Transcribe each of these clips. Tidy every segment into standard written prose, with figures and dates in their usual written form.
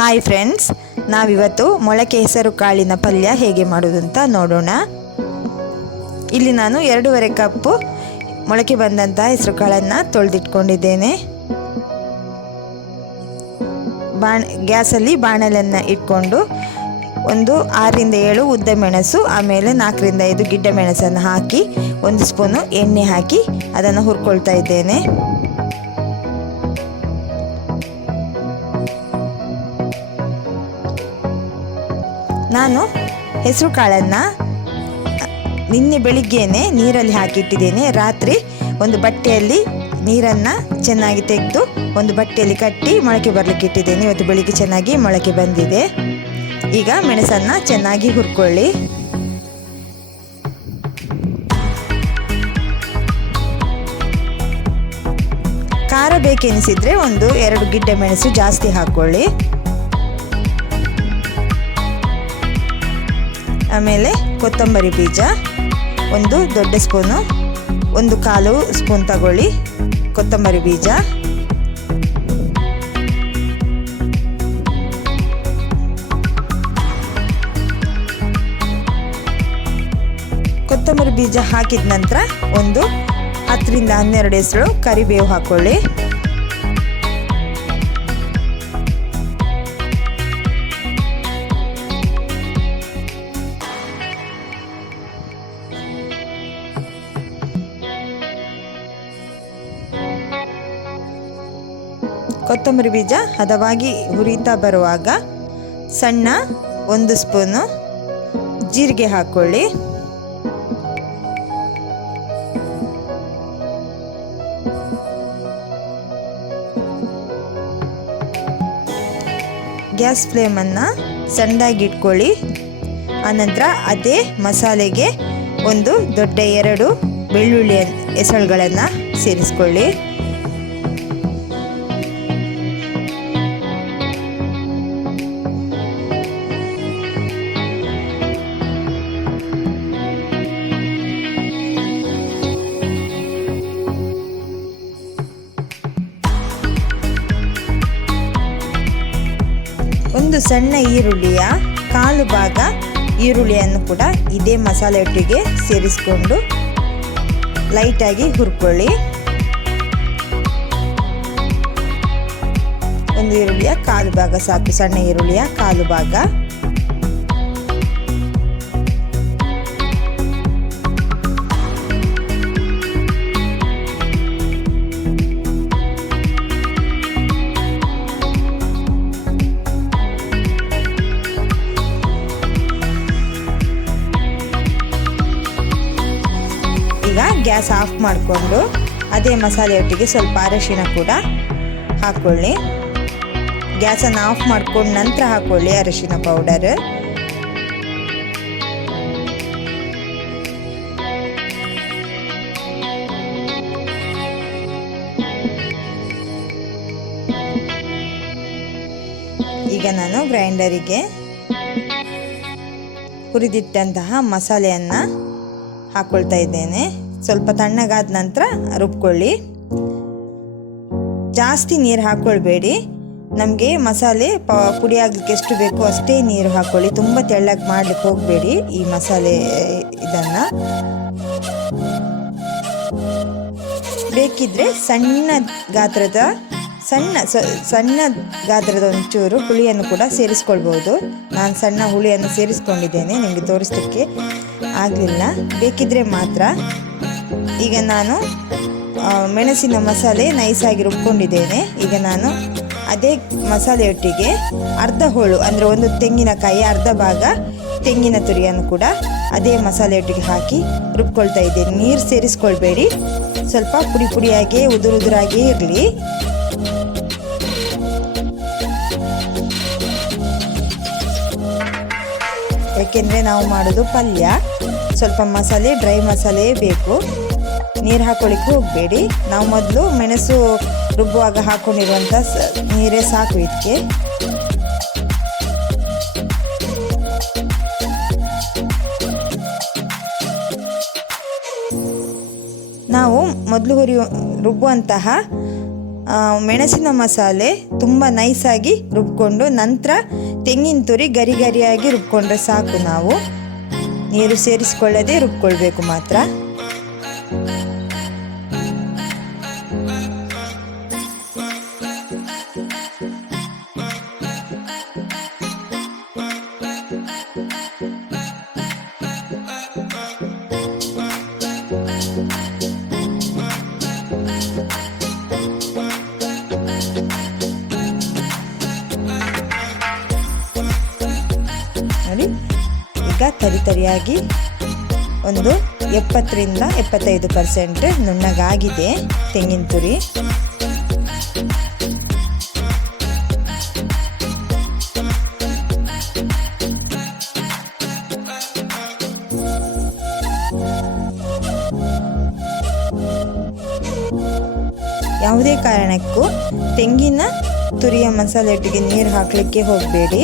Hi friends, ನಾವಿವತ್ತು ಮೊಳಕೆ ಹೆಸರು ಕಾಳಿನ ಪಲ್ಯ ಹೇಗೆ ಮಾಡೋದು ಅಂತ ನೋಡೋಣ. ಇಲ್ಲಿ ನಾನು 2.5 ಕಪ್ಪು ಮೊಳಕೆ ಬಂದಂಥ ಹೆಸರು ಕಾಳನ್ನು ತೊಳೆದಿಟ್ಕೊಂಡಿದ್ದೇನೆ. ಗ್ಯಾಸಲ್ಲಿ ಬಾಣಲೆಯನ್ನು ಇಟ್ಕೊಂಡು ಒಂದು 6ರಿಂದ 7 ಉದ್ದ ಮೆಣಸು, ಆಮೇಲೆ 4ರಿಂದ 5 ಗಿಡ್ಡ ಮೆಣಸನ್ನು ಹಾಕಿ 1 ಸ್ಪೂನು ಎಣ್ಣೆ ಹಾಕಿ ಅದನ್ನು ಹುರ್ಕೊಳ್ತಾ ಇದ್ದೇನೆ. ನಾನು ಹೆಸರು ಕಾಳನ್ನು ನಿನ್ನೆ ಬೆಳಿಗ್ಗೆನೇ ನೀರಲ್ಲಿ ಹಾಕಿಟ್ಟಿದ್ದೇನೆ. ರಾತ್ರಿ ಒಂದು ಬಟ್ಟೆಯಲ್ಲಿ ನೀರನ್ನು ಚೆನ್ನಾಗಿ ತೆಗೆದು ಒಂದು ಬಟ್ಟೆಯಲ್ಲಿ ಕಟ್ಟಿ ಮೊಳಕೆ ಬರಲಿಕ್ಕೆ ಇಟ್ಟಿದ್ದೇನೆ. ಇವತ್ತು ಬೆಳಿಗ್ಗೆ ಚೆನ್ನಾಗಿ ಮೊಳಕೆ ಬಂದಿದೆ. ಈಗ ಮೆಣಸನ್ನು ಚೆನ್ನಾಗಿ ಹುರ್ಕೊಳ್ಳಿ. ಖಾರ ಬೇಕೆನಿಸಿದರೆ 1-2 ಗಿಡ್ಡ ಮೆಣಸು ಜಾಸ್ತಿ ಹಾಕ್ಕೊಳ್ಳಿ. ಆಮೇಲೆ ಕೊತ್ತಂಬರಿ ಬೀಜ 1 ದೊಡ್ಡ ಸ್ಪೂನು, 1/4 ಸ್ಪೂನ್ ತಗೊಳ್ಳಿ ಕೊತ್ತಂಬರಿ ಬೀಜ. ಕೊತ್ತಂಬರಿ ಬೀಜ ಹಾಕಿದ ನಂತರ 10ರಿಂದ 12 ಹೆಸರು ಕರಿಬೇವು ಹಾಕ್ಕೊಳ್ಳಿ. ಕೊತ್ತಂಬರಿ ಬೀಜ ಹದವಾಗಿ ಹುರಿತಾ ಬರುವಾಗ ಸಣ್ಣ 1 ಸ್ಪೂನು ಜೀರಿಗೆ ಹಾಕ್ಕೊಳ್ಳಿ. ಗ್ಯಾಸ್ ಫ್ಲೇಮನ್ನು ಸಣ್ಣದಾಗಿ ಇಟ್ಕೊಳ್ಳಿ. ಆನಂತರ ಅದೇ ಮಸಾಲೆಗೆ 1 ದೊಡ್ಡ 2 ಬೆಳ್ಳುಳ್ಳಿ ಎಸಳುಗಳನ್ನು ಸೇರಿಸ್ಕೊಳ್ಳಿ. ಒಂದು ಸಣ್ಣ ಈರುಳ್ಳಿಯ 1/4 ಭಾಗ ಈರುಳ್ಳಿಯನ್ನು ಕೂಡ ಇದೇ ಮಸಾಲೆಯೊಟ್ಟಿಗೆ ಸೇರಿಸಿಕೊಂಡು ಲೈಟಾಗಿ ಹುರ್ಕೊಳ್ಳಿ. ಒಂದು ಈರುಳ್ಳಿಯ 1/4 ಭಾಗ ಸಾಕು, ಸಣ್ಣ ಈರುಳ್ಳಿಯ 1/4 ಭಾಗ. ಈಗ ಗ್ಯಾಸ್ ಆಫ್ ಮಾಡಿಕೊಂಡು ಅದೇ ಮಸಾಲೆಯೊಟ್ಟಿಗೆ ಸ್ವಲ್ಪ ಅರಿಶಿನ ಕೂಡ ಹಾಕ್ಕೊಳ್ಳಿ. ಗ್ಯಾಸನ್ನು ಆಫ್ ಮಾಡ್ಕೊಂಡು ನಂತರ ಹಾಕ್ಕೊಳ್ಳಿ ಅರಿಶಿನ ಪೌಡರ್. ಈಗ ನಾನು ಗ್ರೈಂಡರಿಗೆ ಹುರಿದಿಟ್ಟಂತಹ ಮಸಾಲೆಯನ್ನು ಹಾಕ್ಕೊಳ್ತಾ ಇದ್ದೇನೆ. ಸ್ವಲ್ಪ ತಣ್ಣಗಾದ ನಂತರ ರುಬ್ಕೊಳ್ಳಿ. ಜಾಸ್ತಿ ನೀರು ಹಾಕ್ಕೊಳ್ಬೇಡಿ. ನಮಗೆ ಮಸಾಲೆ ಪುಡಿ ಆಗಲಿಕ್ಕೆ ಎಷ್ಟು ಬೇಕೋ ಅಷ್ಟೇ ನೀರು ಹಾಕ್ಕೊಳ್ಳಿ. ತುಂಬ ತೆಳ್ಳಗೆ ಮಾಡಲಿಕ್ಕೆ ಹೋಗಬೇಡಿ ಈ ಮಸಾಲೆ ಇದನ್ನು. ಬೇಕಿದ್ರೆ ಸಣ್ಣ ಗಾತ್ರದ ಒಂಚೂರು ಹುಳಿಯನ್ನು ಕೂಡ ಸೇರಿಸ್ಕೊಳ್ಬೋದು. ನಾನು ಸಣ್ಣ ಹುಳಿಯನ್ನು ಸೇರಿಸ್ಕೊಂಡಿದ್ದೇನೆ, ನಿಮಗೆ ತೋರಿಸಲಿಕ್ಕೆ ಆಗಲಿಲ್ಲ. ಬೇಕಿದ್ರೆ ಮಾತ್ರ. ಈಗ ನಾನು ಮೆಣಸಿನ ಮಸಾಲೆ ನೈಸಾಗಿ ರುಬ್ಕೊಂಡಿದ್ದೇನೆ. ಈಗ ನಾನು ಅದೇ ಮಸಾಲೆಯೊಟ್ಟಿಗೆ ಅರ್ಧ ಹೋಳು ಅಂದರೆ 1 ತೆಂಗಿನಕಾಯಿ ಅರ್ಧ ಭಾಗ ತೆಂಗಿನ ತುರಿಯನ್ನು ಕೂಡ ಅದೇ ಮಸಾಲೆಯೊಟ್ಟಿಗೆ ಹಾಕಿ ರುಬ್ಕೊಳ್ತಾ ಇದ್ದೇನೆ. ನೀರು ಸೇರಿಸ್ಕೊಳ್ಬೇಡಿ, ಸ್ವಲ್ಪ ಪುಡಿಯಾಗಿ ಉದುರಾಗಿಯೇ ಇರಲಿ. ಯಾಕೆಂದರೆ ನಾವು ಮಾಡೋದು ಪಲ್ಯ, ಸ್ವಲ್ಪ ಮಸಾಲೆ ಡ್ರೈ ಮಸಾಲೆ ಬೇಕು. ನೀರು ಹಾಕ್ಕೊಳ್ಳಿಕ್ಕೆ ಹೋಗಬೇಡಿ. ನಾವು ಮೊದಲು ಮೆಣಸು ರುಬ್ಬುವಾಗ ಹಾಕ್ಕೊಂಡಿರುವಂಥ ನೀರೇ ಸಾಕು ಇದಕ್ಕೆ. ನಾವು ಮೊದಲು ರುಬ್ಬುವಂತಹ ಮೆಣಸಿನ ಮಸಾಲೆ ತುಂಬ ನೈಸಾಗಿ ರುಬ್ಕೊಂಡು ನಂತರ ತೆಂಗಿನ ತುರಿ ಗರಿ ಗರಿಯಾಗಿ ರುಬ್ಕೊಂಡ್ರೆ ಸಾಕು. ನಾವು ನೀರು ಸೇರಿಸಿಕೊಳ್ಳದೆ ರುಬ್ಕೊಳ್ಬೇಕು ಮಾತ್ರ. ನೋಡಿ ಈಗ ತರಿಯಾಗಿ ಒಂದು 70ರಿಂದ 75% ನುಣ್ಣಗಾಗಿದೆ ತೆಂಗಿನ ತುರಿ. ಯಾವುದೇ ಕಾರಣಕ್ಕೂ ತೆಂಗಿನ ತುರಿಯ ಮಸಾಲೆಯೊಟ್ಟಿಗೆ ನೀರು ಹಾಕಲಿಕ್ಕೆ ಹೋಗಬೇಡಿ.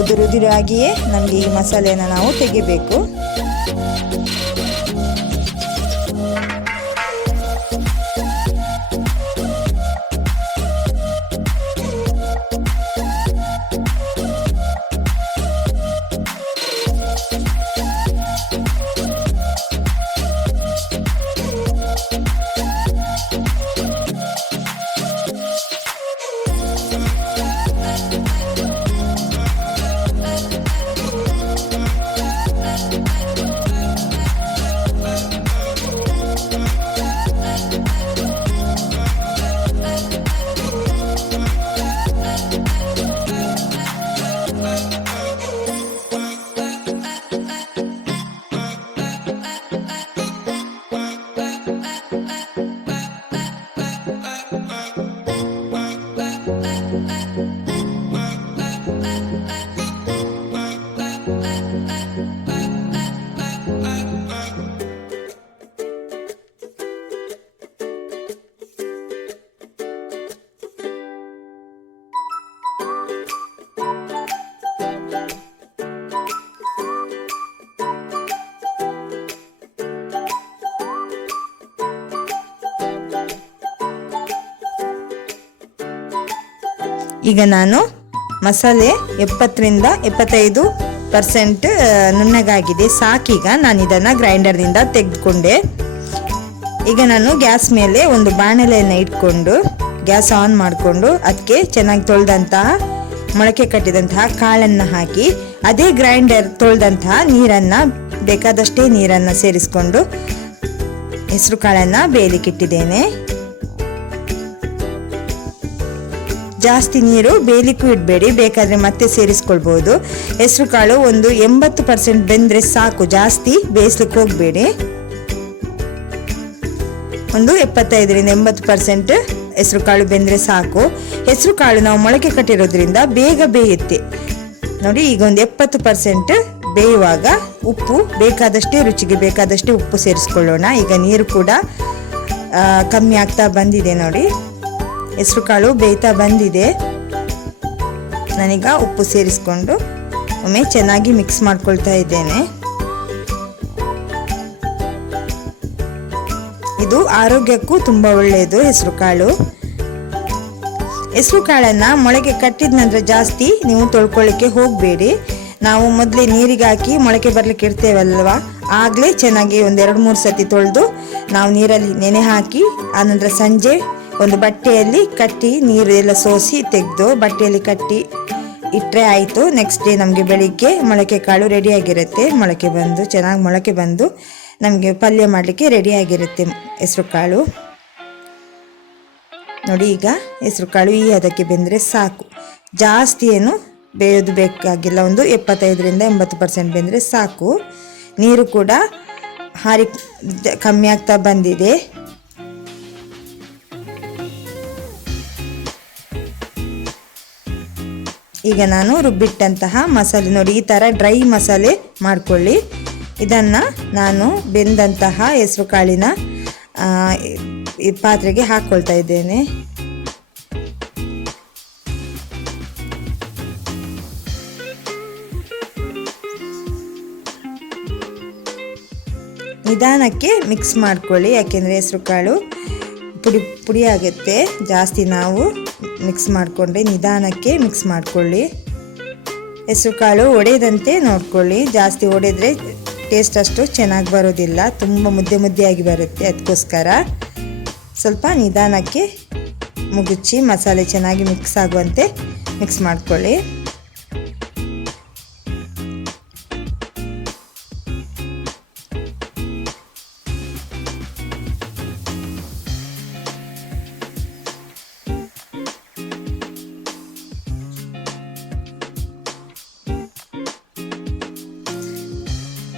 ಉದುರುದುರಾಗಿಯೇ ನಮಗೆ ಈ ಮಸಾಲೆಯನ್ನು ನಾವು ತೆಗಿಬೇಕು. ಈಗ ನಾನು ಮಸಾಲೆ 70ರಿಂದ 75% ನುಣ್ಣಗಾಗಿದೆ, ಸಾಕೀಗ ನಾನು ಇದನ್ನು ಗ್ರೈಂಡರ್ನಿಂದ ತೆಗೆದುಕೊಂಡೆ. ಈಗ ನಾನು ಗ್ಯಾಸ್ ಮೇಲೆ ಒಂದು ಬಾಣಲೆಯನ್ನು ಇಟ್ಕೊಂಡು ಗ್ಯಾಸ್ ಆನ್ ಮಾಡಿಕೊಂಡು ಅದಕ್ಕೆ ಚೆನ್ನಾಗಿ ತೊಳೆದಂತಹ ಮೊಳಕೆ ಕಟ್ಟಿದಂತಹ ಕಾಳನ್ನು ಹಾಕಿ ಅದೇ ಗ್ರೈಂಡರ್ ತೊಳೆದಂತಹ ನೀರನ್ನು ಬೇಕಾದಷ್ಟೇ ನೀರನ್ನು ಸೇರಿಸ್ಕೊಂಡು ಹೆಸರು ಕಾಳನ್ನು ಬೇಯಲಿಕ್ಕಿಟ್ಟಿದ್ದೇನೆ. ಜಾಸ್ತಿ ನೀರು ಬೇಯಲಿಕ್ಕೂ ಇಡಬೇಡಿ, ಬೇಕಾದರೆ ಮತ್ತೆ ಸೇರಿಸ್ಕೊಳ್ಬೋದು. ಹೆಸರು ಕಾಳು ಒಂದು 80% ಬೆಂದರೆ ಸಾಕು, ಜಾಸ್ತಿ ಬೇಯಿಸ್ಲಿಕ್ಕೆ ಹೋಗಬೇಡಿ. ಒಂದು 75ರಿಂದ 80% ಹೆಸರು ಕಾಳು ಬೆಂದರೆ ಸಾಕು. ಹೆಸರು ಕಾಳು ನಾವು ಮೊಳಕೆ ಕಟ್ಟಿರೋದ್ರಿಂದ ಬೇಗ ಬೇಯುತ್ತೆ. ನೋಡಿ ಈಗ ಒಂದು 70% ಬೇಯುವಾಗ ಉಪ್ಪು ಬೇಕಾದಷ್ಟೇ, ರುಚಿಗೆ ಬೇಕಾದಷ್ಟೇ ಉಪ್ಪು ಸೇರಿಸ್ಕೊಳ್ಳೋಣ. ಈಗ ನೀರು ಕೂಡ ಕಮ್ಮಿ ಆಗ್ತಾ ಬಂದಿದೆ. ನೋಡಿ ಹೆಸರು ಕಾಳು ಬೇಯ್ತಾ ಬಂದಿದೆ. ನಾನೀಗ ಉಪ್ಪು ಸೇರಿಸ್ಕೊಂಡು ಒಮ್ಮೆ ಚೆನ್ನಾಗಿ ಮಿಕ್ಸ್ ಮಾಡ್ಕೊಳ್ತಾ ಇದ್ದೇನೆ. ಇದು ಆರೋಗ್ಯಕ್ಕೂ ತುಂಬ ಒಳ್ಳೆಯದು ಹೆಸರು ಕಾಳು. ಹೆಸರು ಕಾಳನ್ನು ಮೊಳಕೆ ಕಟ್ಟಿದ ನಂತರ ಜಾಸ್ತಿ ನೀವು ತೊಳ್ಕೊಳ್ಳಿಕ್ಕೆ ಹೋಗಬೇಡಿ. ನಾವು ಮೊದಲೇ ನೀರಿಗೆ ಹಾಕಿ ಮೊಳಕೆ ಬರಲಿಕ್ಕೆ ಇಡ್ತೇವಲ್ವ, ಆಗಲೇ ಚೆನ್ನಾಗಿ ಒಂದು 2-3 ಸತಿ ತೊಳೆದು ನಾವು ನೀರಲ್ಲಿ ನೆನೆ ಹಾಕಿ ಆನಂತರ ಸಂಜೆ ಒಂದು ಬಟ್ಟೆಯಲ್ಲಿ ಕಟ್ಟಿ ನೀರು ಎಲ್ಲ ಸೋಸಿ ತೆಗೆದು ಬಟ್ಟೆಯಲ್ಲಿ ಕಟ್ಟಿ ಇಟ್ಟರೆ ಆಯಿತು. ನೆಕ್ಸ್ಟ್ ಡೇ ನಮಗೆ ಬೆಳಿಗ್ಗೆ ಮೊಳಕೆ ಕಾಳು ರೆಡಿಯಾಗಿರುತ್ತೆ. ಚೆನ್ನಾಗಿ ಮೊಳಕೆ ಬಂದು ನಮಗೆ ಪಲ್ಯ ಮಾಡಲಿಕ್ಕೆ ರೆಡಿಯಾಗಿರುತ್ತೆ ಹೆಸರು ಕಾಳು. ನೋಡಿ ಈಗ ಹೆಸರು ಕಾಳು ಈ ಅದಕ್ಕೆ ಬೆಂದರೆ ಸಾಕು, ಜಾಸ್ತಿ ಏನು ಬೇಯೋದು ಬೇಕಾಗಿಲ್ಲ. ಒಂದು 75ರಿಂದ 80% ಬೆಂದರೆ ಸಾಕು. ನೀರು ಕೂಡ ಕಮ್ಮಿ ಆಗ್ತಾ ಬಂದಿದೆ. ಈಗ ನಾನು ರುಬ್ಬಿಟ್ಟಂತಹ ಮಸಾಲೆ ನೋಡಿ ಈ ಥರ ಡ್ರೈ ಮಸಾಲೆ ಮಾಡಿಕೊಳ್ಳಿ. ಇದನ್ನು ನಾನು ಬೆಂದಂತಹ ಹೆಸರು ಕಾಳಿನ ಈ ಪಾತ್ರೆಗೆ ಹಾಕ್ಕೊಳ್ತಾ ಇದ್ದೇನೆ. ನಿಧಾನಕ್ಕೆ ಮಿಕ್ಸ್ ಮಾಡ್ಕೊಳ್ಳಿ, ಯಾಕೆಂದರೆ ಹೆಸರು ಕಾಳು ಪುಡಿ ಆಗುತ್ತೆ. ಜಾಸ್ತಿ ನಾವು ಮಿಕ್ಸ್ ಮಾಡಿಕೊಂಡ್ರೆ ನಿಧಾನಕ್ಕೆ ಮಿಕ್ಸ್ ಮಾಡಿಕೊಳ್ಳಿ. ಹೆಸರು ಕಾಳು ಒಡೆಯದಂತೆ ನೋಡ್ಕೊಳ್ಳಿ. ಜಾಸ್ತಿ ಒಡೆದ್ರೆ ಟೇಸ್ಟ್ ಅಷ್ಟು ಚೆನ್ನಾಗಿ ಬರೋದಿಲ್ಲ, ತುಂಬ ಮುದ್ದೆಯಾಗಿ ಬರುತ್ತೆ. ಅದಕ್ಕೋಸ್ಕರ ಸ್ವಲ್ಪ ನಿಧಾನಕ್ಕೆ ಮುಗುಚಿ ಮಸಾಲೆ ಚೆನ್ನಾಗಿ ಮಿಕ್ಸ್ ಆಗುವಂತೆ ಮಿಕ್ಸ್ ಮಾಡ್ಕೊಳ್ಳಿ.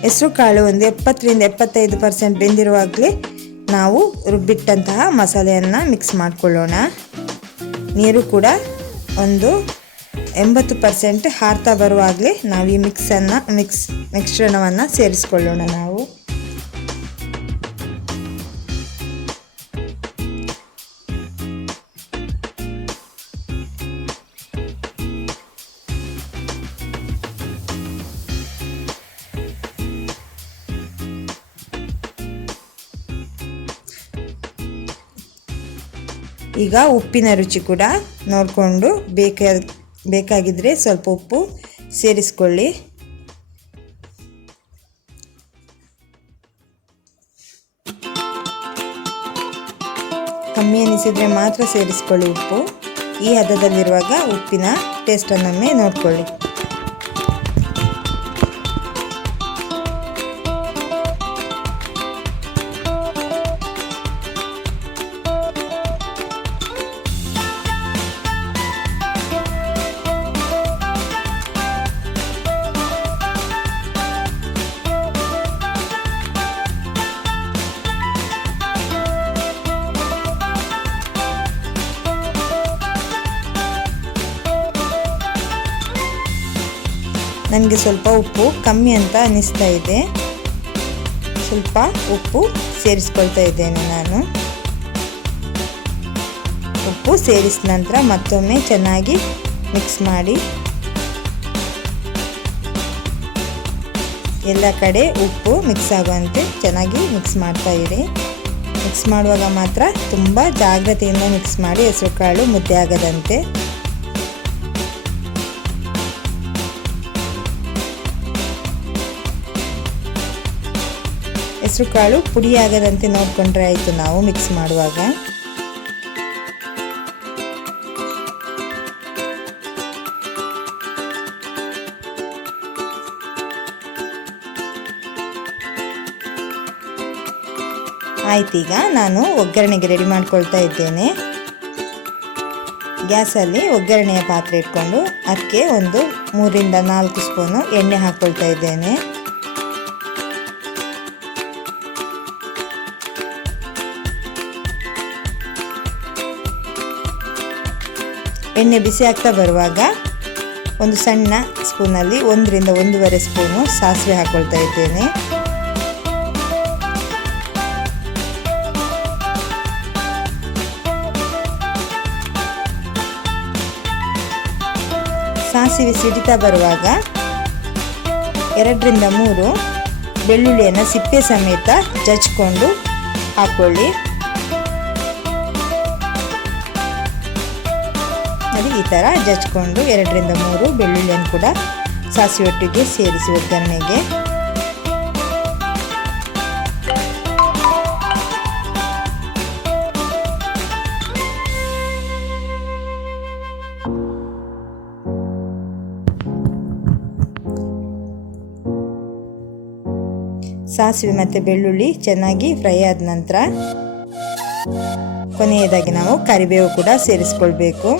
ಹೆಸರು ಕಾಳು ಒಂದು 70-75% ಬೆಂದಿರುವಾಗಲೇ ನಾವು ರುಬ್ಬಿಟ್ಟಂತಹ ಮಸಾಲೆಯನ್ನು ಮಿಕ್ಸ್ ಮಾಡಿಕೊಳ್ಳೋಣ. ನೀರು ಕೂಡ ಒಂದು 80% ಹಾರ್ತಾ ಬರುವಾಗಲೇ ನಾವು ಈ ಮಿಶ್ರಣವನ್ನು ಸೇರಿಸ್ಕೊಳ್ಳೋಣ. ನಾವು ಈಗ ಉಪ್ಪಿನ ರುಚಿ ಕೂಡ ನೋಡಿಕೊಂಡು ಬೇಕಾಗಿದ್ದರೆ ಸ್ವಲ್ಪ ಉಪ್ಪು ಸೇರಿಸ್ಕೊಳ್ಳಿ. ಕಮ್ಮಿ ಅನಿಸಿದರೆ ಮಾತ್ರ ಸೇರಿಸ್ಕೊಳ್ಳಿ ಉಪ್ಪು. ಈ ಹದದಲ್ಲಿರುವಾಗ ಉಪ್ಪಿನ ಟೇಸ್ಟನ್ನೊಮ್ಮೆ ನೋಡ್ಕೊಳ್ಳಿ. ನನಗೆ ಸ್ವಲ್ಪ ಉಪ್ಪು ಕಮ್ಮಿ ಅಂತ ಅನ್ನಿಸ್ತಾ ಇದೆ. ಸ್ವಲ್ಪ ಉಪ್ಪು ಸೇರಿಸ್ಕೊಳ್ತಾ ಇದ್ದೇನೆ ನಾನು. ಉಪ್ಪು ಸೇರಿಸಿದ ನಂತರ ಮತ್ತೊಮ್ಮೆ ಚೆನ್ನಾಗಿ ಮಿಕ್ಸ್ ಮಾಡಿ. ಎಲ್ಲ ಕಡೆ ಉಪ್ಪು ಮಿಕ್ಸ್ ಆಗುವಂತೆ ಚೆನ್ನಾಗಿ ಮಿಕ್ಸ್ ಮಾಡ್ತಾ ಇರಿ. ಮಿಕ್ಸ್ ಮಾಡುವಾಗ ಮಾತ್ರ ತುಂಬ ಜಾಗ್ರತೆಯಿಂದ ಮಿಕ್ಸ್ ಮಾಡಿ, ಹೆಸರು ಕಾಳು ಮುದ್ದೆ ಆಗದಂತೆ. ಹೆಸರು ಕಾಳು ಪುಡಿಯಾಗದಂತೆ ನೋಡಿಕೊಂಡ್ರೆ ಆಯಿತು ನಾವು ಮಿಕ್ಸ್ ಮಾಡುವಾಗ. ಆಯ್ತು, ಈಗ ನಾನು ಒಗ್ಗರಣೆಗೆ ರೆಡಿ ಮಾಡ್ಕೊಳ್ತಾ ಇದ್ದೇನೆ. ಗ್ಯಾಸಲ್ಲಿ ಒಗ್ಗರಣೆಯ ಪಾತ್ರೆ ಇಟ್ಕೊಂಡು ಅದಕ್ಕೆ ಒಂದು 3-4 ಸ್ಪೂನು ಎಣ್ಣೆ ಹಾಕ್ಕೊಳ್ತಾ ಇದ್ದೇನೆ. ಎಣ್ಣೆ ಬಿಸಿ ಆಗ್ತಾ ಬರುವಾಗ ಒಂದು ಸಣ್ಣ ಸ್ಪೂನಲ್ಲಿ 1-1.5 ಸ್ಪೂನು ಸಾಸಿವೆ ಹಾಕ್ಕೊಳ್ತಾ ಇದ್ದೇನೆ. ಸಾಸಿವೆ ಸಿಡಿತಾ ಬರುವಾಗ 2-3 ಬೆಳ್ಳುಳ್ಳಿಯನ್ನು ಸಿಪ್ಪೆ ಸಮೇತ ಜಜ್ಜಿಕೊಂಡು ಹಾಕ್ಕೊಳ್ಳಿ. ಈ ಥರ ಜಜ್ಜಿಕೊಂಡು 2-3 ಬೆಳ್ಳುಳ್ಳಿಯನ್ನು ಕೂಡ ಸಾಸಿವೆ ಒಟ್ಟಿಗೆ ಸೇರಿಸಿ ಒಗ್ಗರಣೆಗೆ. ಸಾಸಿವೆ ಮತ್ತು ಬೆಳ್ಳುಳ್ಳಿ ಚೆನ್ನಾಗಿ ಫ್ರೈ ಆದ ನಂತರ ಕೊನೆಯದಾಗಿ ನಾವು ಕರಿಬೇವು ಕೂಡ ಸೇರಿಸ್ಕೊಳ್ಬೇಕು.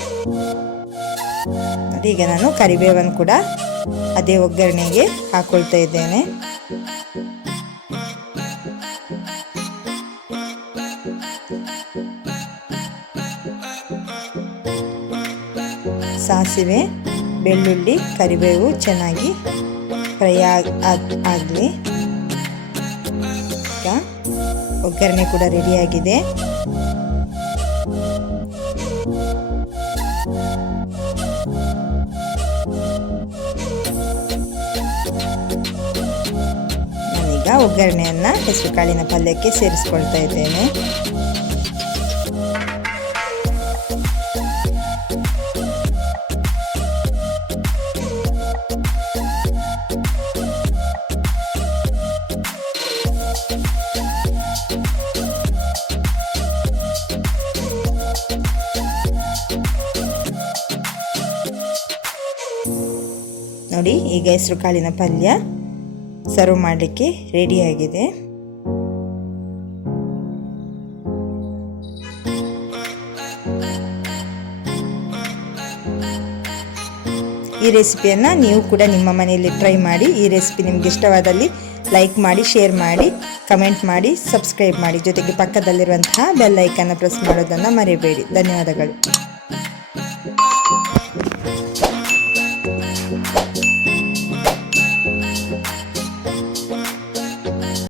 ಈಗ ನಾನು ಕರಿಬೇವನ್ನು ಕೂಡ ಅದೇ ಒಗ್ಗರಣೆಗೆ ಹಾಕ್ಕೊಳ್ತಾ ಇದ್ದೇನೆ. ಸಾಸಿವೆ, ಬೆಳ್ಳುಳ್ಳಿ, ಕರಿಬೇವು ಚೆನ್ನಾಗಿ ಫ್ರೈ ಆಗಲಿ. ಈಗ ಒಗ್ಗರಣೆ ಕೂಡ ರೆಡಿಯಾಗಿದೆ. ನಾನೀಗ ಒಗ್ಗರಣೆಯನ್ನು ಹೆಸರು ಕಾಳಿನ ಪಲ್ಯಕ್ಕೆ ಸೇರಿಸ್ಕೊಳ್ತಾ ಇದ್ದೇನೆ. ನೋಡಿ, ಈಗ ಹೆಸರು ಕಾಳಿನ ಪಲ್ಯ ಸರ್ವ್ ಮಾಡಲಿಕ್ಕೆ ರೆಡಿಯಾಗಿದೆ. ಈ ರೆಸಿಪಿಯನ್ನು ನೀವು ಕೂಡ ನಿಮ್ಮ ಮನೆಯಲ್ಲಿ ಟ್ರೈ ಮಾಡಿ. ಈ ರೆಸಿಪಿ ನಿಮಗೆ ಇಷ್ಟವಾದಲ್ಲಿ ಲೈಕ್ ಮಾಡಿ, ಶೇರ್ ಮಾಡಿ, ಕಮೆಂಟ್ ಮಾಡಿ, ಸಬ್ಸ್ಕ್ರೈಬ್ ಮಾಡಿ. ಜೊತೆಗೆ ಪಕ್ಕದಲ್ಲಿರುವಂತಹ ಬೆಲ್ ಐಕನ್ನ ಪ್ರೆಸ್ ಮಾಡೋದನ್ನು ಮರೆಯಬೇಡಿ. ಧನ್ಯವಾದಗಳು.